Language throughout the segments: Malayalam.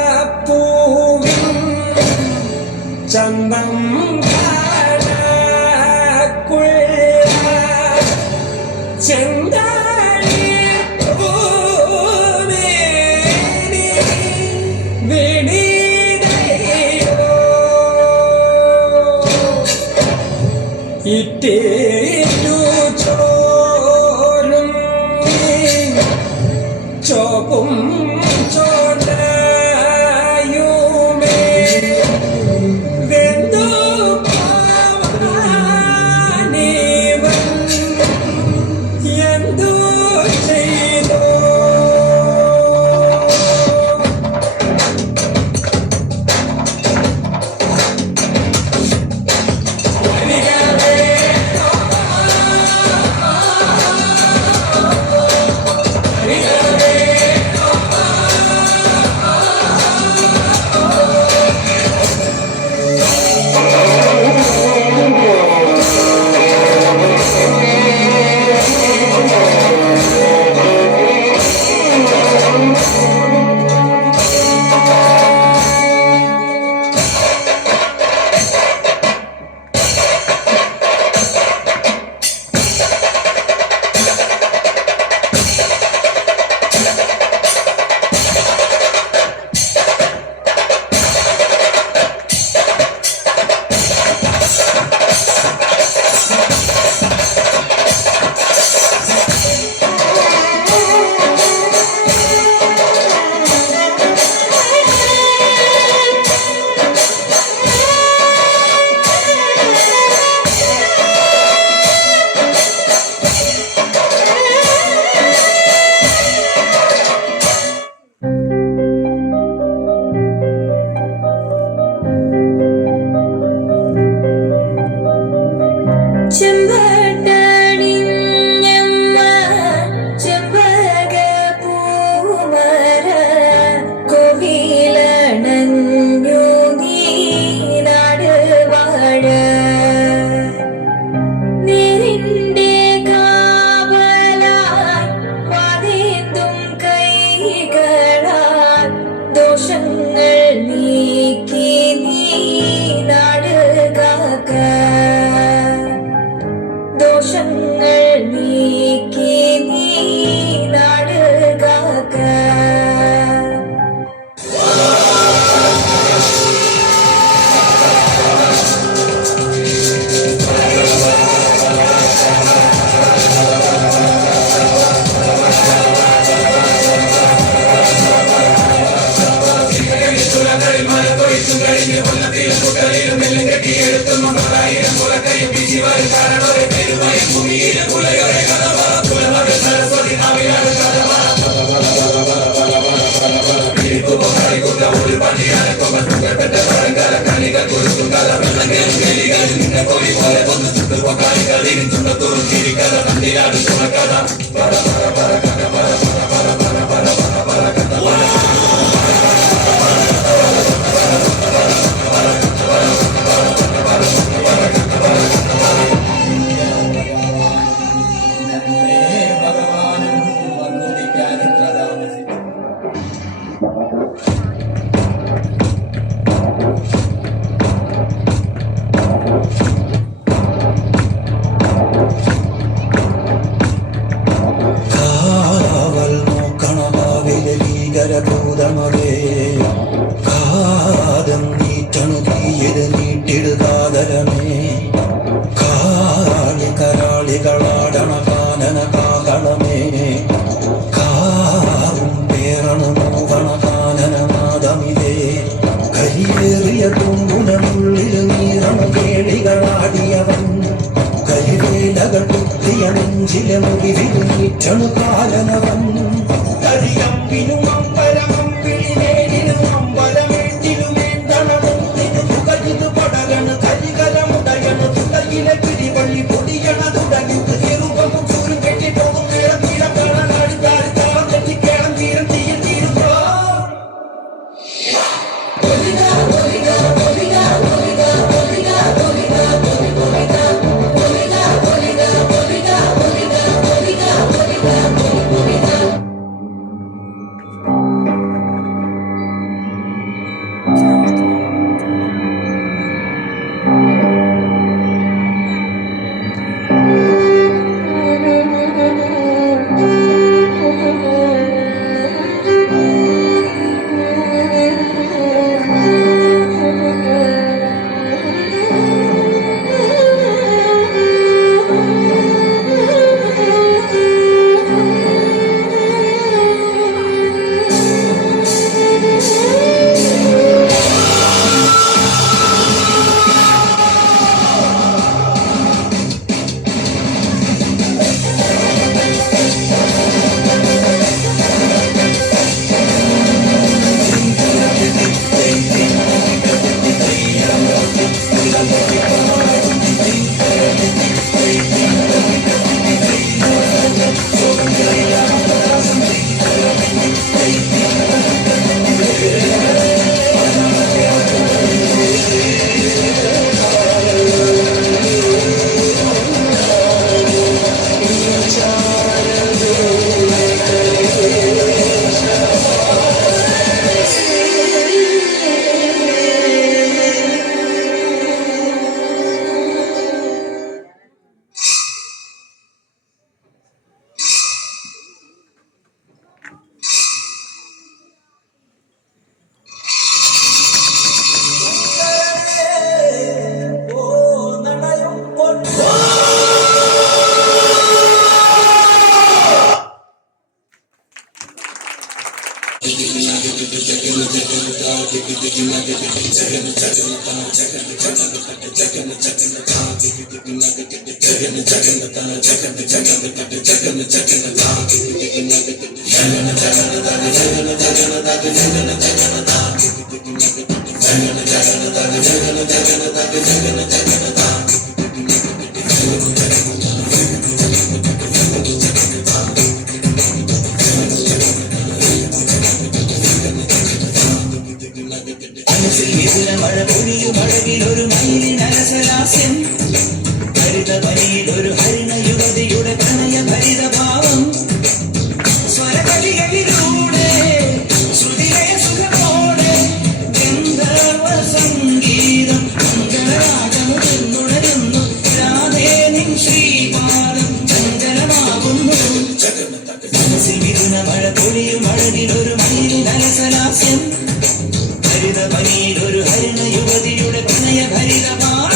ചന്ദനപ്പൂവിൻ ചന്തം ഇട്ടേറ്റു ചോരും ചോപ്പും ചോരയുമേ വെന്തു പാവാനിവൻ എന്തു ചെയ്തോ ണുകാലനവൻ കരിയമ്പിനും അമ്പരമമ്പിളിനേടിനും അമ്പലമേട്ടിലുമേന്തണവും തിരുമുഖിത് പടരണു കരികലമുടയണു തുടയിലെ പിടിവള്ളി പൊടിയണ തുടങ്ങിട്ട് ചെറുപമും ചൂരും കെട്ടിപ്പോകും നീളം നീളം കാണാടി താരി താളം തെറ്റിക്കേളം തീരം തീയിൽ തീരുമ്പോ മഴ പൊഴിയും അഴകിലൊരു മയിലിനരസലാസ്യം ഹരിതവനിയിലൊരു ഹരിണ യുവതിയുടെ പ്രണയ ഭരിതഭാവം സ്വരകലികളിലൂടെ ശ്രുതിലയ സുഖമോടെ ഗന്ധർവ സംഗീതം മംഗളരാഗമുണരുന്നു രാധേ നിൻ ശ്രീപാദം ചഞ്ചലമാകുന്നു മനസ്സിൽ മിഥുന മഴ പൊഴിയും അഴകിലൊരു മയിലിനരസലാസ്യം ഹരിതവനിയിലൊരു ഹരിണ യുവതിയുടെ പ്രണയ ഭരിതഭാവം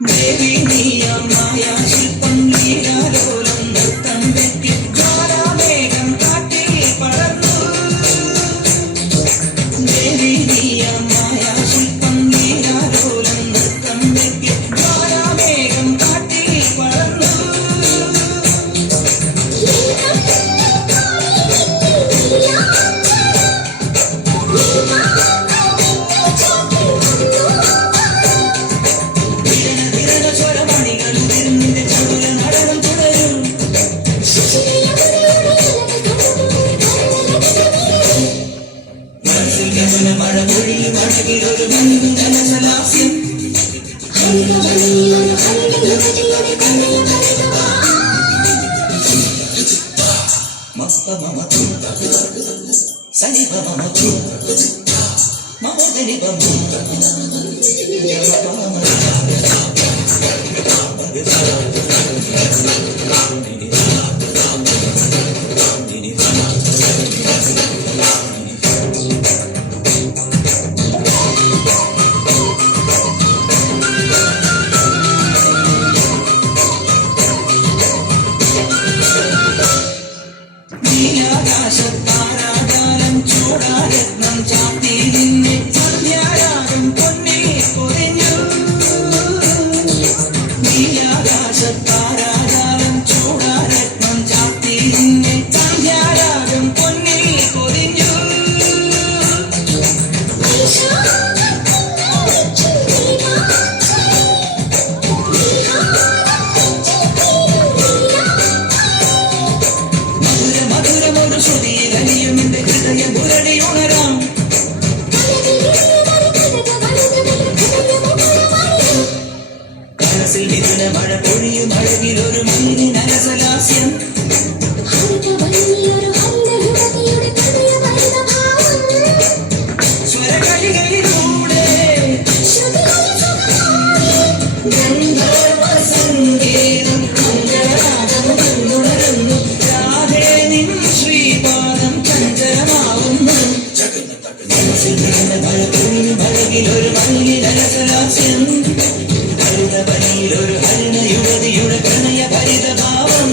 ദേവി നീയമായ ശില്പം ലീലാലോലം നൃത്തം വെട്ടി ജ്വാലാമേഘം കാറ്റിൽ പടർന്നു ദേവി നീയമായ ശില്പം ലീലാലോലം നൃത്തം വെട്ടി ജ്വാലാമേഘം കാറ്റിൽ പടർന്നു മഴ പൊഴിയും അഴകിലൊരു മഞ്ഞുനരസലാസ്യം മസ്ത മമതു സനിഭ മമതു മമദനിഭ മമ നീയാകാശത്താരാകാലം ചൂടാരത്നം ചാത്തി നിന്നെ സന്ധ്യാരാഗം പൊന്നിൽ പൊതിഞ്ഞു നീയാകാശത്താരാകാലം ചൂടാരത്നം ചാത്തി നിന്നെ സന്ധ്യാരാഗം പൊന്നിൽ പൊതിഞ്ഞു മധുരമൊരു ശ്രുതിയിലലിയും എന്റെ ഹൃദയ മുരടി ഉണരാം മനസ്സിൽ മിഥുന മഴ പൊഴിയും അഴകിലൊരു മീനിൻ അലസലാസ്യം സ്വരകളികളിലൂടെ ഗന്ധർവ സംഗീതം മംഗളാഗമുണരുന്നു രാധേ നിൻ ശ്രീപാദം ചഞ്ചലമാവുന്നു മനസ്സിൽ മിഥുന മഴ പൊഴിയും അഴകിലൊരു മീനിൻ അലസലാസ്യം ഹരിതപനിയിലൊരു ഹരിണ യുവതിയുടെ പ്രണയ ഭരിതഭാവം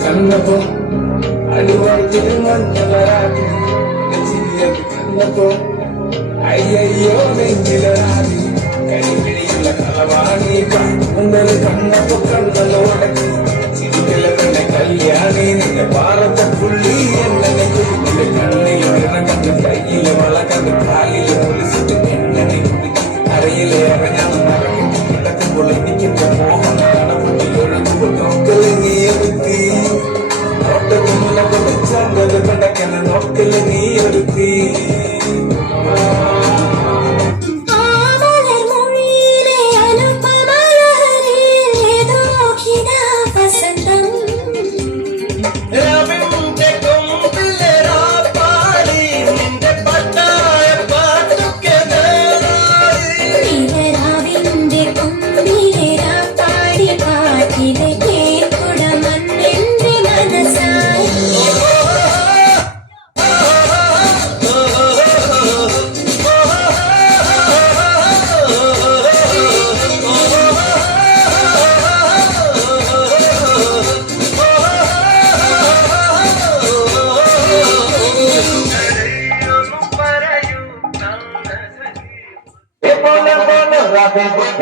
കണ്ടപ്പോ അടിവാഴ്ചയിൽ മഞ്ഞവരാതി ചിരിയത് കണ്ടപ്പോ അയ്യോ നെഞ്ചിലാതി കരിമിഴിയുള്ള കളവാണി മുന്നൽ കണ്ണപ്പോ കണ്ണലോടക്കി ചിരിക്കല തന്നെ കല്യാണി നിന്റെ പാറത്തെ പുള്ളി എന്നെ കുടിക്കില്ല കണ്ണിൽ ഇറങ്ങത്ത് കയ്യില് വളകത്ത് കാലില് പൊലിച്ചിട്ട് എന്നെ കുടിക്കി അരയിലെ ഇറങ്ങാന്ന് നടക്കി കിടക്കുമ്പോൾ എനിക്കിന്റെ മോഹം കടപൊട്ടി ഒഴുകുമ്പോൾ നോക്കലെങ്ങിയ വ്യക്തി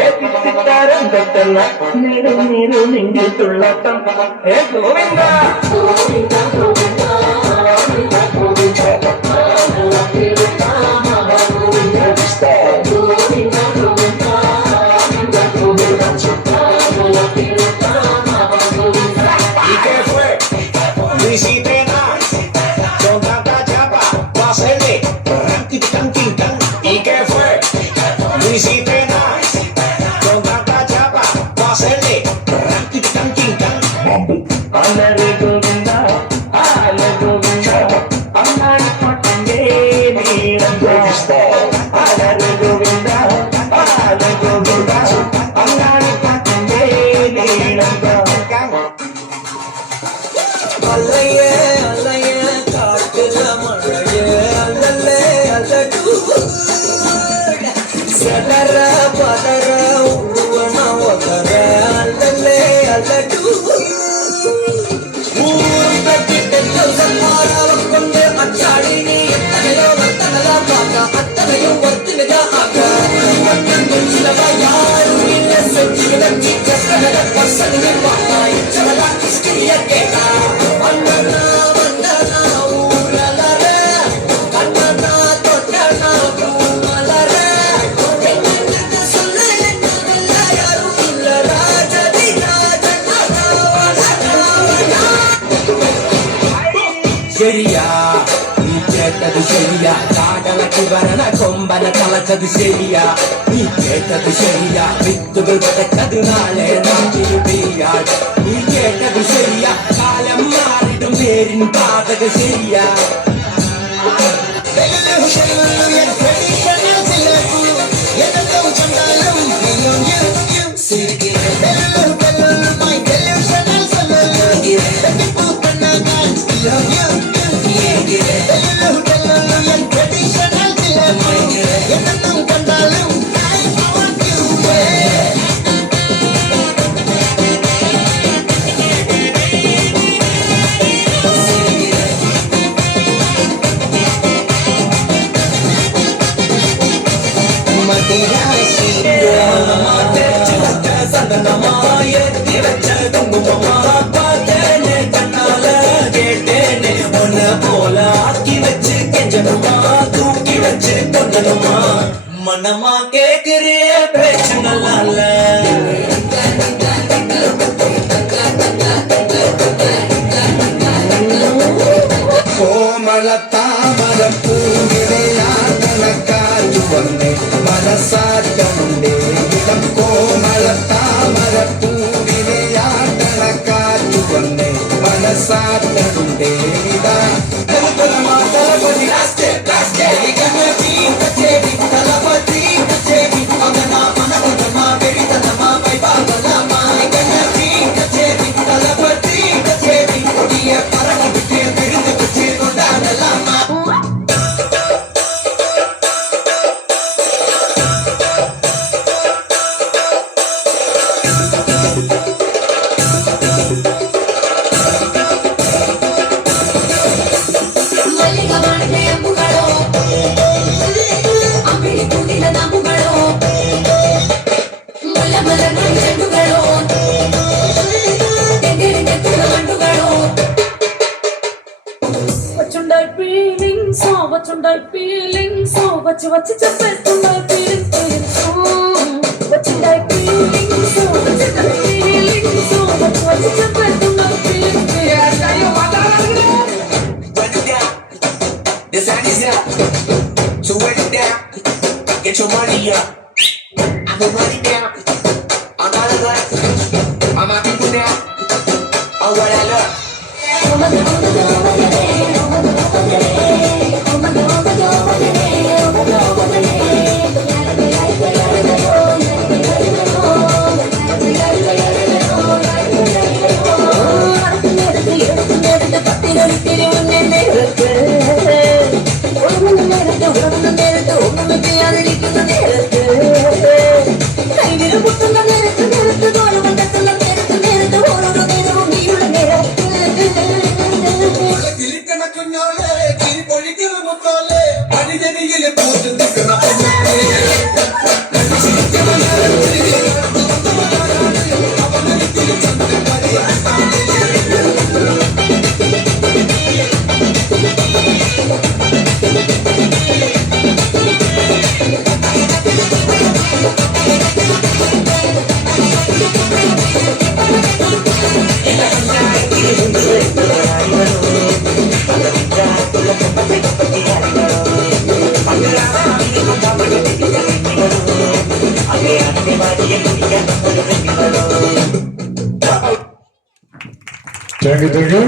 ഏറ്റിത്താരം തൊട്ടുള്ള നീരു നീരു നിന്റെ തുള്ളത്തം ഗോവിന്ദ അലറി ഗോവിന്ദ ആല ഗോവിന്ദ അങ്ങാടി പട്ടന്റെ നീളം അലറി ഗോവിന്ദ ആല ഗോവിന്ദ അങ്ങാടി പട്ടന്റെ നീളം അല്ലയേ അല്ലയേ കാട്ടില മഴയേ അല്ലല്ലേ അല്ലടൂ സദര പദര ഉവന വദര അല്ലല്ലേ അല്ലടൂ കൊണ്ട് അച്ചാടിനി എത്തനയോ വർത്തനല പാക അത്തനയോ വർത്തിനക ആക ചിലവയാരും ഇല്ല സജ്ജികളി കസനല പസനിൽ പായി ചലല ഇഷ്ടിയ കേട്ട വന്ദന വന്ദന ഊരലര കണ്ണന തൊട്ടന പൂമലര എന്നത്തെ സൊല്ലല്ല യാരും ഇല്ല രാജതി ശരിയാ നീ കേട്ടത് ശരിയാ കാടളക്കി വരണ കൊമ്പന തളച്ചത് ശരിയാ നീ കേട്ടത് ശരിയാ വിത്തുകൾ പതക്കത് നാളെ നാട്ടിൽ പെയ്യാട് നീ കേട്ടത് ശരിയാ കാലം മാറിടും പേരിൻ പാതക ശരിയാ மனமா கேக்குறிய பேச்சு நல்லால கோமள தாமர பூவிளையாடனக்காற்று வந்தே മനസാറ്റമുണ്ടേ ഇടം കോമള താമര പൂവിளைയാടനക്കാற்று വന്നേ മനസാറ്റമുണ്ടേ ഇതാ వచ్చి చెప్పేస్తున్నాయి ఫీలింగ్ వచ్చిందాయి ఫీలింగ్ వచ్చి చెప్పేస్తున్నాయి feeling The sun is up, so wet it down, get your money up. I'm the money down, I'm not a lot, I'm my people now, oh what I love. Thank you.